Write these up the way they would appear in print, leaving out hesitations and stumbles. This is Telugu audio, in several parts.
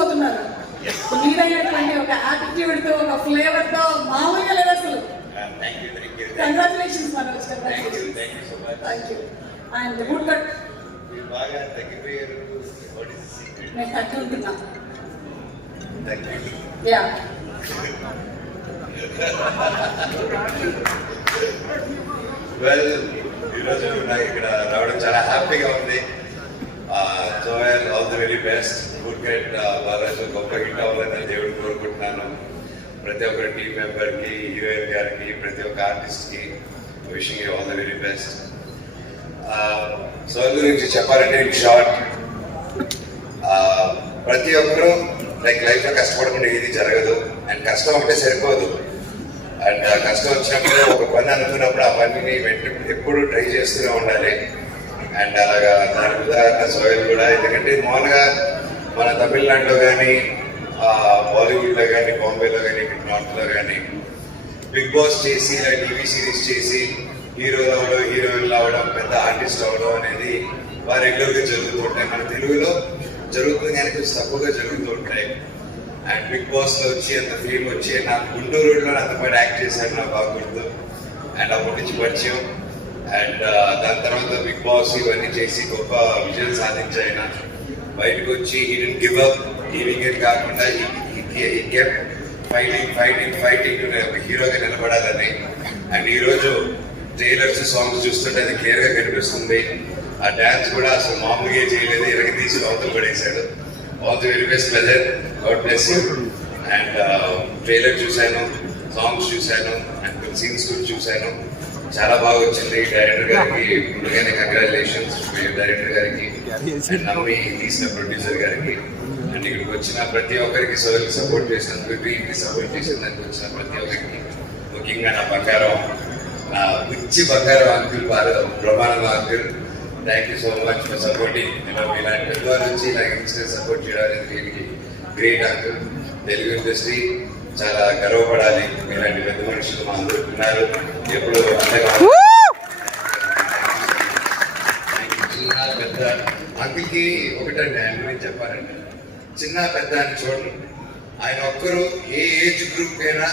మురిసిపోతున్నారు. మీరైనటువంటి ఒక యాటిట్యూడ్ తో, ఒక ఫ్లేవర్ తో మామూలుగా లేదు అసలు. Congratulations Manoj. Thank you. And good cut నేను తగ్గుతున్నా. యా వెల్, ఈరోజు నాకు ఇక్కడ రావడం చాలా హ్యాపీగా ఉంది. Joel, all the very best. Good get Balaji గొప్ప హిట్ అవ్వాలని దేవుడు కోరుకుంటున్నాను. ప్రతి ఒక్క టీం మెంబర్కి, హీరోయిన్ గారికి, ప్రతి ఒక్క ఆర్టిస్ట్కి wishing you all the very best. సోయల్ గురించి చెప్పాలంటే ఇన్ షార్ట్, ప్రతి ఒక్కరూ లైఫ్ లో కష్టపడకుండా ఏది జరగదు. అండ్ కష్టం ఒకటే సరిపోదు. అండ్ కష్టం వచ్చినప్పుడు ఒక పని అనుకున్నప్పుడు ఆ పనిని ఎప్పుడు ట్రై చేస్తూనే ఉండాలి. అండ్ అలాగా దానికి ఉదాహరణ సోయల్ కూడా. ఎందుకంటే మామూలుగా మన తమిళనాడులో కానీ, బాలీవుడ్లో కానీ, బాంబేలో కానీ, నార్త్లో కానీ బిగ్ బాస్ చేసి, ఇలా టీవీ సిరీస్ చేసి హీరోలు అవడం, హీరోయిన్లు అవడం, పెద్ద ఆర్టిస్ట్ అవడం అనేది వారు రెగ్యులర్గా జరుగుతూ ఉంటాయి. మన తెలుగులో జరుగుతుంది కానీ కొంచెం తక్కువగా జరుగుతూ ఉంటాయి. అండ్ బిగ్ బాస్ లో వచ్చి అంత ఫేమ్ వచ్చి, నాకు గుంటూరులో అంత పాటు యాక్ట్ చేశాను, నాకు బాగా గుర్తు. అండ్ అప్పటి నుంచి పరిచయం. అండ్ దాని తర్వాత బిగ్ బాస్ ఇవన్నీ చేసి గొప్ప విజయం సాధించాయన. బయటకు వచ్చి he didn't give up. Giving it కాకుండా ఫైటింగ్ ఒక హీరోగా నిలబడాలని. అండ్ ఈరోజు ట్రైలర్స్, సాంగ్స్ చూస్తుంటే అది క్లియర్ గా కనిపిస్తుంది. ఆ డాన్స్ కూడా అసలు మామూలుగా చేయలేదు, ఇరగ తీసి అవతల పడేశాడు. All the very best brother, God bless you. And trailer చూశాను, సాంగ్స్ చూశాను, అండ్ కొన్ని సీన్స్ కూడా చూశాను. చాలా బాగా వచ్చింది. డైరెక్టర్ గారికి ముందుగానే కంగ్రాచులేషన్స్. డైరెక్టర్ గారికి, అండ్ నమ్మి తీసిన ప్రొడ్యూసర్ గారికి, అండ్ ఇక్కడికి వచ్చిన ప్రతి ఒక్కరికి, సోయల్కి సపోర్ట్ చేసినందుకు, టీంకి సపోర్ట్ చేసినందుకు వచ్చిన ప్రతి ఒక్కరికి, ముఖ్యంగా నా బంగారం, నా పిచ్చి బంగారం uncle Brahmananda uncle, thank you so much for supporting. ఇలాంటి పెద్దవారి నుంచి నాకు ఇన్స్టెంట్ సపోర్ట్ చేయడానికి వీరికి గ్రేట్ అంకుల్. తెలుగు ఇండస్ట్రీ చాలా గర్వపడాలి. ఇలాంటి పెద్ద మనుషులు మా అందరూ ఉన్నారు. ఎప్పుడు అంతగా చిన్న పెద్ద అంకుల్కి ఒకటండి, ఆయన గురించి చెప్పాలంటే చిన్న పెద్ద అని చూడండి. ఆయన ఒక్కరు ఏ ఏజ్ గ్రూప్ అయినా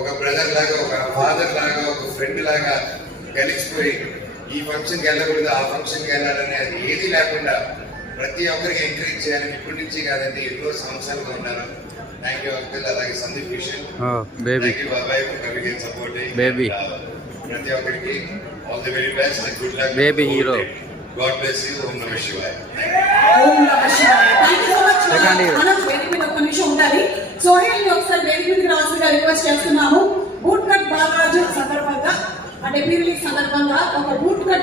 ఒక బ్రదర్ లాగా, ఒక ఫాదర్ లాగా, ఒక ఫ్రెండ్ లాగా కలిసిపోయి ఈ ఫంక్షన్కి వెళ్ళకూడదు, ఆ ఫంక్షన్కి వెళ్ళాలని అది ఏది లేకుండా ప్రతి ఒక్కరికి ఎంకరేజ్ చేయాలని ఇప్పటి నుంచి కాదండి ఎన్నో సంవత్సరాలుగా ఉన్నారు. Thank you uncle. అలాగే సందీప్ కిషన్, థ్యాంక్ యూ బాబాయ్ ఫర్ కమింగ్ అండ్ సపోర్టింగ్. ప్రతి ఒక్కరికి all the very best, good luck baby hero. God bless you. ఓం నమః శివాయ. ఓం నమః శివాయ. Thank you so much. మనం వేదిక మీద ఒక నిమిషం ఉండాలి. సోహెల్ ని ఒకసారి వేదిక మీదకి రావాల్సిందిగా రిక్వెస్ట్ చేస్తున్నాము. బూట్ కట్ బాలరాజు సందర్భంగా, అంటే ప్రీ రిలీజ్ సందర్భంగా ఒక బూట్ కట్